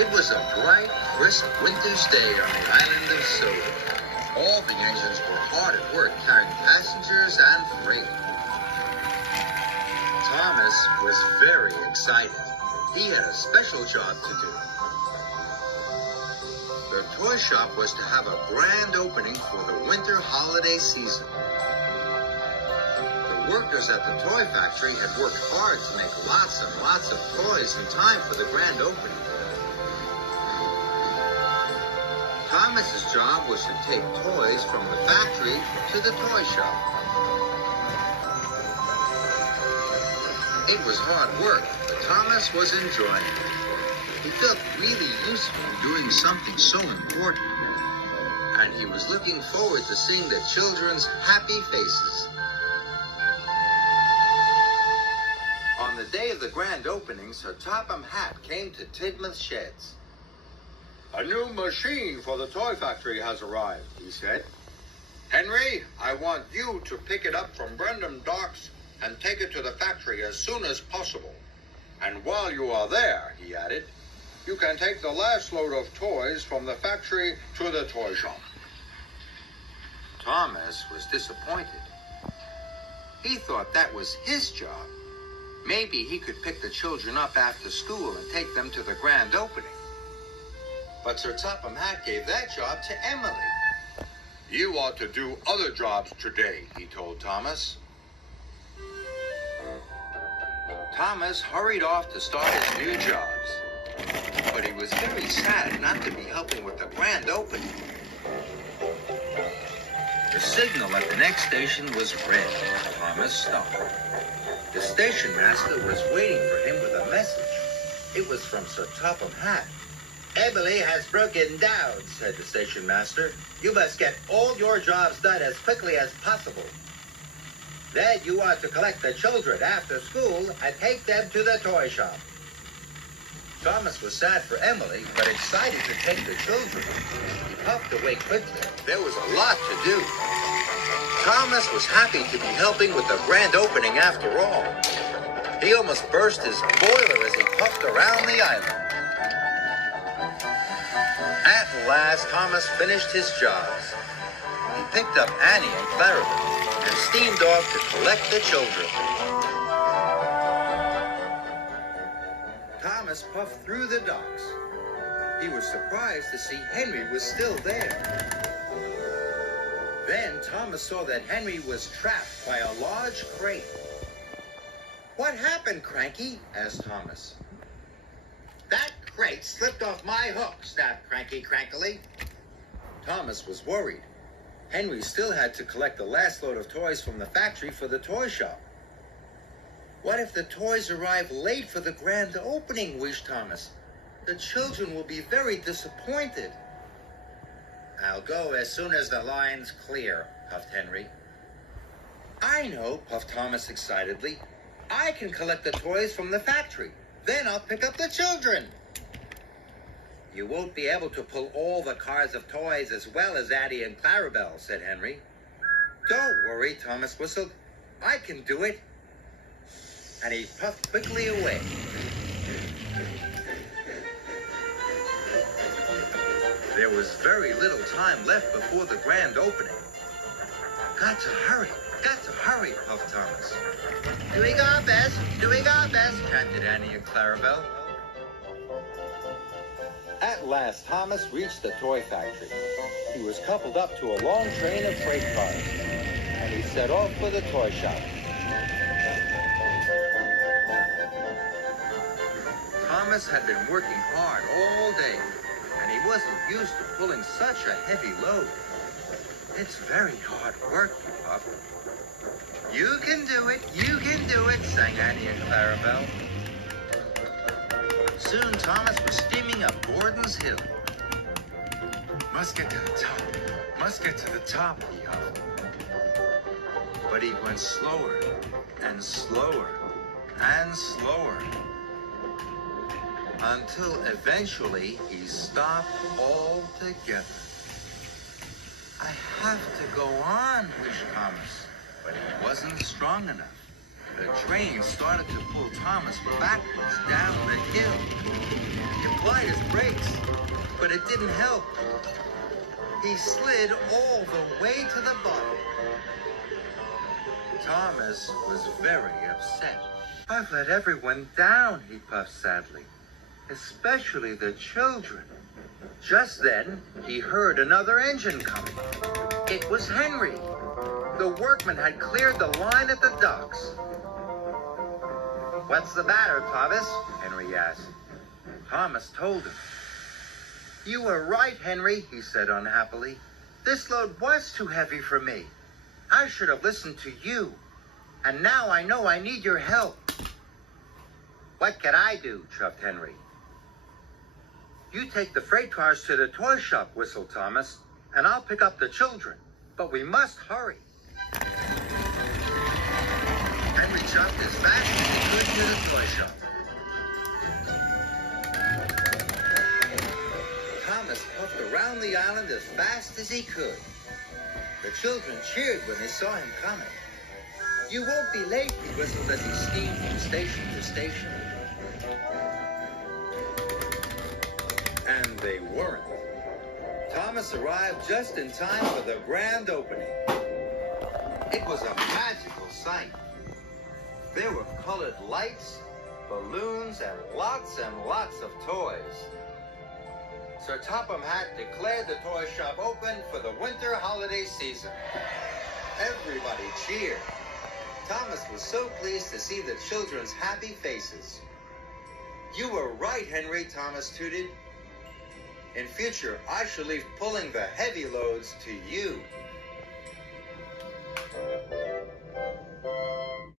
It was a bright, crisp winter's day on the island of Soda. All the engines were hard at work carrying passengers and freight. Thomas was very excited. He had a special job to do. The toy shop was to have a grand opening for the winter holiday season. The workers at the toy factory had worked hard to make lots and lots of toys in time for the grand opening. Thomas's job was to take toys from the factory to the toy shop. It was hard work, but Thomas was enjoying it. He felt really useful doing something so important. And he was looking forward to seeing the children's happy faces. On the day of the grand opening, Sir Topham Hatt came to Tidmouth Sheds. "A new machine for the toy factory has arrived," he said. "Henry, I want you to pick it up from Brendam Docks and take it to the factory as soon as possible. And while you are there," he added, "you can take the last load of toys from the factory to the toy shop." Thomas was disappointed. He thought that was his job. Maybe he could pick the children up after school and take them to the grand opening. But Sir Topham Hatt gave that job to Emily. "You ought to do other jobs today," he told Thomas. Thomas hurried off to start his new jobs. But he was very sad not to be helping with the grand opening. The signal at the next station was red. Thomas stopped. The station master was waiting for him with a message. It was from Sir Topham Hatt. "Emily has broken down," said the station master. "You must get all your jobs done as quickly as possible. Then you are to collect the children after school and take them to the toy shop." Thomas was sad for Emily, but excited to take the children. He puffed away quickly. There was a lot to do. Thomas was happy to be helping with the grand opening after all. He almost burst his boiler as he puffed around the island. At last, Thomas finished his jobs. He picked up Annie and Clarabelle and steamed off to collect the children. Thomas puffed through the docks. He was surprised to see Henry was still there. Then Thomas saw that Henry was trapped by a large crate. "What happened, Cranky?" asked Thomas. "That crate slipped off my hook," snapped Cranky crankily. Thomas was worried. Henry still had to collect the last load of toys from the factory for the toy shop. What if the toys arrive late for the grand opening, wished Thomas. The children will be very disappointed. "I'll go as soon as the line's clear," puffed Henry. "I know," puffed Thomas excitedly. "I can collect the toys from the factory. Then I'll pick up the children." "You won't be able to pull all the cars of toys as well as Addie and Clarabelle," said Henry. "Don't worry," Thomas whistled. "I can do it." And he puffed quickly away. There was very little time left before the grand opening. Got to hurry, puffed Thomas. "Doing our best, chanted Annie and Clarabelle. At last, Thomas reached the toy factory. He was coupled up to a long train of freight cars, and he set off for the toy shop. Thomas had been working hard all day, and he wasn't used to pulling such a heavy load. "It's very hard work," he puffed. "You can do it, sang Annie and Clarabelle. Soon Thomas was steaming up Gordon's Hill. "Must get to the top, he huffed. But he went slower and slower and slower, until eventually he stopped altogether. "I have to go on," wished Thomas, but he wasn't strong enough. The train started to pull Thomas backwards down the hill. He applied his brakes, but it didn't help. He slid all the way to the bottom. Thomas was very upset. "I've let everyone down," he puffed sadly, "especially the children." Just then, he heard another engine coming. It was Henry. The workmen had cleared the line at the docks. "What's the matter, Thomas?" Henry asked. Thomas told him. "You were right, Henry," he said unhappily. "This load was too heavy for me. I should have listened to you. And now I know I need your help." "What can I do?" chuffed Henry. "You take the freight cars to the toy shop," whistled Thomas, "and I'll pick up the children. But we must hurry." Henry jumped as fast as he could to the toy shop. Thomas puffed around the island as fast as he could. The children cheered when they saw him coming. "You won't be late," he whistled as he steamed from station to station. And they weren't. Thomas arrived just in time for the grand opening. It was a magical sight. There were colored lights, balloons, and lots of toys. Sir Topham Hatt declared the toy shop open for the winter holiday season. Everybody cheered. Thomas was so pleased to see the children's happy faces. "You were right, Henry," Thomas tooted. "In future, I shall leave pulling the heavy loads to you."